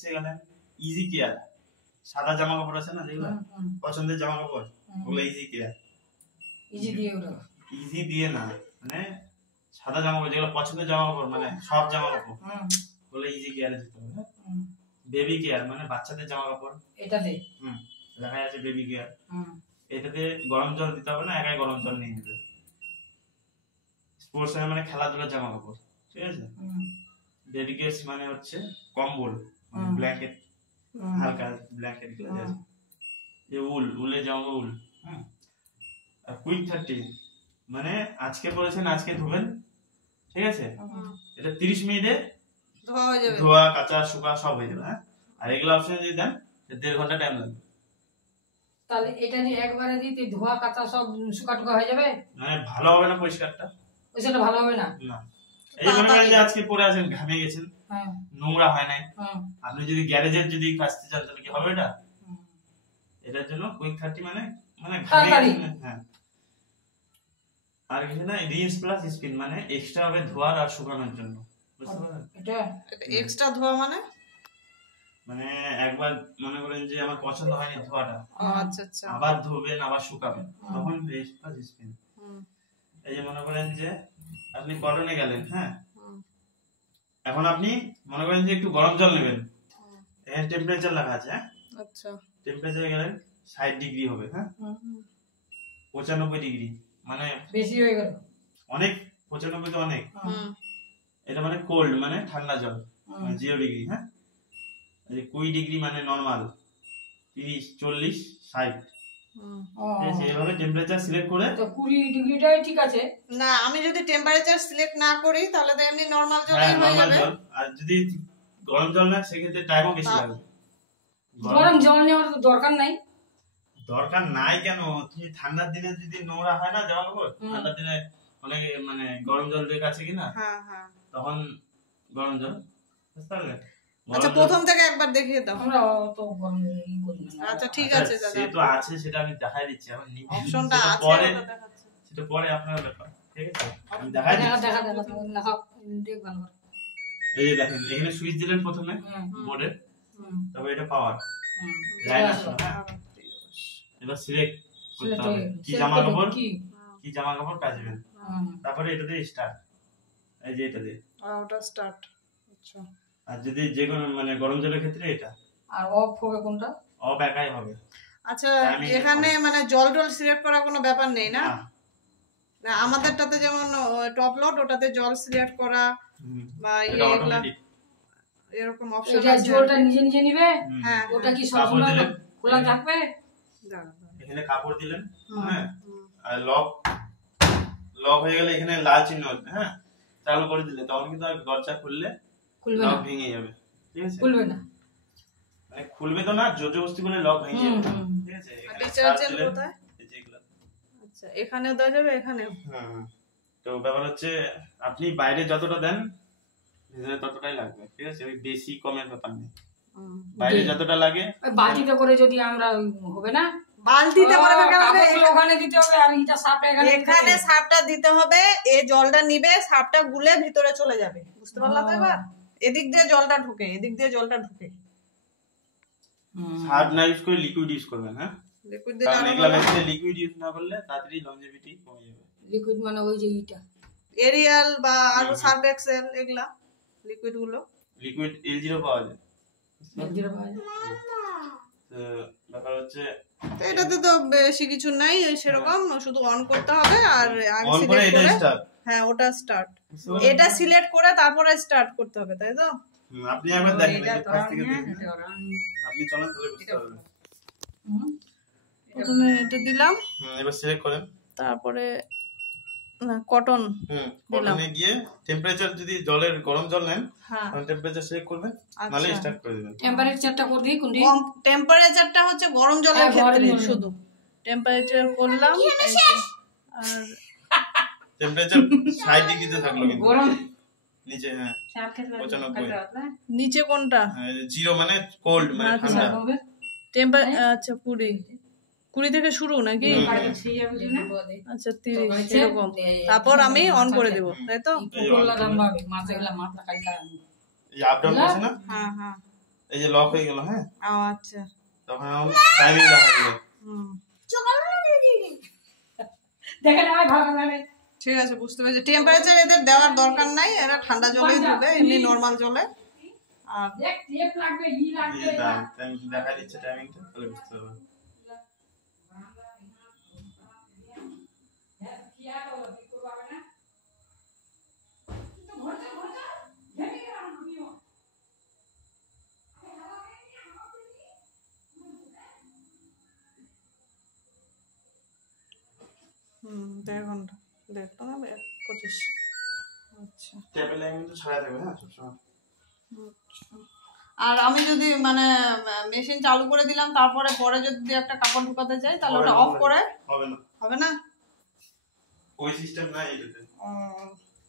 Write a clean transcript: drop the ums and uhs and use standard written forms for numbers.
কিসে গেলেন easy care সাদা জামা কাপড় আছে না যেগুলো পছন্দের জামা কাপড় ওগুলো ইজি কেয়ার ইজি দিয়ে না মানে সাদা জামা কাপড় যেগুলো পছন্দের জামা কাপড় মানে সব জামা কাপড় ওগুলো ইজি কেয়ারে দিতে হবে বেবি কেয়ার মানে বাচ্চাদের জামা কাপড় এটাতে লেখা আছে বেবি কেয়ার এটাতে গরম জল দিতে হবে না একাই গরম জল নিয়ে নেবে স্পোর্টস মানে খেলাধুলার জামা কাপড় ঠিক আছে বেবি কেয়ার মানে হচ্ছে কম্বল ব্ল্যাঙ্কেট হালকা ব্ল্যাঙ্কেট গুলো আছে যে উলের জামা উল আর কুইক 30 মানে আজকে পরেছেন আজকে ধোবেন ঠিক আছে এটা 30 মিনিটে ধোয়া হয়ে যাবে ধোয়া কাঁচা শুকা সব হয়ে যাবে হ্যাঁ আর এগুলো অপশন যদি দেন 1.5 ঘন্টা টাইম লাগবে তাহলে এটা নিয়ে একবারে দিতে ধোয়া কাঁচা সব শুকা টুকা হয়ে যাবে মানে ভালো হবে না পরিষ্কারটা ওইটা ভালো হবে না না এই মনে করেন যে আজকে পরে আছেন ঘামে গেছেন নোংরা হয় নাই আপনি যদি গ্যারেজের যদি কাচতে চান তাহলে কি হবে এটা এটার জন্য কুইক 30 মানে মানে ঘামে হ্যাঁ আর কিছু না রিন্স প্লাস স্পিন মানে এক্সট্রা হবে ধোয়ার আর শুকানোর জন্য বুঝতে পারলেন এটা এক্সট্রা ধোয়া মানে মানে একবার মনে করেন যে আমার পছন্দ হয়নি ধোয়াটা আচ্ছা আচ্ছা আবার ধোবেন আবার শুকাবেন তখন রিন্স প্লাস স্পিন এই যে মনে করেন যে আপনি কটনে গেলেন হ্যাঁ এখন আপনি মনে করেন যে একটু গরম জল নেবেন এর টেম্পারেচার লেখা আছে হ্যাঁ আচ্ছা টেম্পারেচার গেলেন 60 ডিগ্রি হবে হ্যাঁ 95 ডিগ্রি মানে বেশি হয়ে গেল অনেক 95 তো অনেক এটা মানে কোল্ড মানে ঠান্ডা জল মানে 0 ডিগ্রি হ্যাঁ এই যে 20 ডিগ্রি মানে নরমাল 30 40 60 এইভাবে টেম্পারেচার সিলেক্ট করে তো 20 ডিগ্রিটাই ঠিক আছে না আমি যদি টেম্পারেচার সিলেক্ট না করি তাহলে তো এমনি নরমাল জলই হয়ে যাবে আর যদি গরম জল না সেক্ষেত্রে টাইমও বেশি লাগবে গরম জল নেওয়ার তো দরকার নাই কেন তুমি ঠান্ডার দিনে যদি নোংরা হয় না জামা কাপড় ঠান্ডার দিনে অনেক মানে গরম জল দিয়ে কাছে কিনা হ্যাঁ তখন গরম জল বুঝতে পারলে আচ্ছা প্রথম থেকে একবার দেখিয়ে দাও আমরা তো গরম ই বলি না আচ্ছা ঠিক আছে দাদা সে তো আছে সেটা আমি দেখাই দিচ্ছি এখন অপশনটা আছে পরে সেটা পরে আপনার ব্যাপার ঠিক আছে আমি দেখাই দিচ্ছি দেখা লেখা দেখ ভালো এই যে দেখেন এখানে সুইচ দিলেন প্রথমে বোর্ডে তবে এটা পাওয়ার লাইন আসলো এবার সিলেক্ট করতে হবে কি জামা কাপড় কাচবেন তারপরে এটা দিয়ে স্টার্ট এই যে এটা দিয়ে ওটা স্টার্ট আচ্ছা আর যদি যে কোনো মানে গরম জলের ক্ষেত্রে এটা আর অফ হবে কোনটা অফ একাই হবে আচ্ছা এখানে মানে জল সিলেক্ট করা কোনো ব্যাপার নেই না না আমাদেরটাতে যেমন টপ লোড ওটাতে জল সিলেক্ট করা বা এগুলা এরকম অপশন আছে জলটা নিজে নিজে নিবে হ্যাঁ ওটা কি সবসময় খোলা থাকবে এখানে কাপড় দিলেন হ্যাঁ আর লক হয়ে গেলে এখানে লাল চিহ্ন হ্যাঁ চালু করে দিলে তখন কিন্তু দরজা খুলবে না ভেঙে যাবে ঠিক আছে খুলবে না মানে খুলবে তো না জোর জবরদস্তি করে লক ভেঙে যাবে ঠিক আছে ডিটারজেন্ট কোথায় আচ্ছা এখানেও দেওয়া যাবে এখানেও তো ব্যাপার হচ্ছে আপনি বাইরে যতটা দেন ভিতরে ততটাই লাগবে ঠিক আছে ওই বেশি কমের ব্যাপার নেই বাইরে যতটা লাগে বালতিতে করে যদি আমরা হবে না বালতিতে করে ওখানে দিতে হবে আর এটা সাপটা এখানে সাপটা দিতে হবে এই জলটা নিবে সাপটা গুলে ভিতরে চলে যাবে বুঝতে পারলা তো এবার এদিক দিয়ে জলটা ঢুকে এদিক দিয়ে জলটা ঢুকে সাপ না ইউজ করে লিকুইড ইউজ করবেন হ্যাঁ লিকুইড দিলে কারণ এগুলা মেশিনে লিকুইড ইউজ না করলে তাড়াতাড়ি লংজিভিটি কমে যাবে লিকুইড মানে ওই যে এটা এরিয়াল বা আরো সার্ফ এক্সেল এগুলা লিকুইড গুলো লিকুইড L0 পাওয়া যায় L0 পাওয়া যায় তো ব্যাপার হচ্ছে এটাতে তো বেশি কিছু নাই সেরকম শুধু অন করতে হবে আর অন করে এটা স্টার্ট হ্যাঁ ওটা স্টার্ট এটা সিলেক্ট করে তারপরে স্টার্ট করতে হবে তাই তো আপনি একবার দেখেন পাশ থেকে দেখেন আপনি চলেন তাহলে বুঝতে পারবেন প্রথমে এটা দিলাম এবার সিলেক্ট করেন তারপরে না কটন কটনে গিয়ে টেম্পারেচার যদি জলের গরম জল নেন তখন টেম্পারেচার সিলেক্ট করবেন নালে স্টার্ট করে দিবেন টেম্পারেচারটা করে দিই কোনটি টেম্পারেচারটা হচ্ছে গরম জলের ক্ষেত্রে শুধু টেম্পারেচার করলাম আর টেম্পারেচার 60 ডিগ্রিতে থাকলো কিন্তু গরম নিচে হ্যাঁ 95 নিচে কোনটা 0 মানে কোল্ড মানে ঠান্ডা টেম্পারেচার আচ্ছা 20 থেকে শুরু নাকি আচ্ছা 30 এরকম তারপর আমি অন করে দেব তাই তো এই আপ ডাউন করছে না হ্যাঁ হ্যাঁ এই যে লক হয়ে গেল, হ্যাঁ, ও আচ্ছা, তখন টাইমিং দেখা যাবে। দেখে নেওয়াই ভালো জানে। ঠিক আছে, বুঝতে পেরেছি। টেম্পারেচার এদের দেওয়ার দরকার নাই, এরা ঠান্ডা জলেই ধুবে, এমনি নর্মাল জলে। আর দেখ টেপ লাগবে, ই লাগবে, এই টাইম দেখা দিচ্ছে, টাইমিংটা তাহলে বুঝতে হবে। হুম, 1.5 ঘন্টা, 25। আচ্ছা, ট্যাপের লাইন কিন্তু ছাড়া থাকবে, হ্যাঁ, সবসময়। আর আমি যদি মানে মেশিন চালু করে দিলাম, তারপরে পরে যদি একটা কাপড় ঢুকাতে চাই, তাহলে ওটা অফ করে হবে না, হবে না? ওই সিস্টেম নাই এটাতে। ও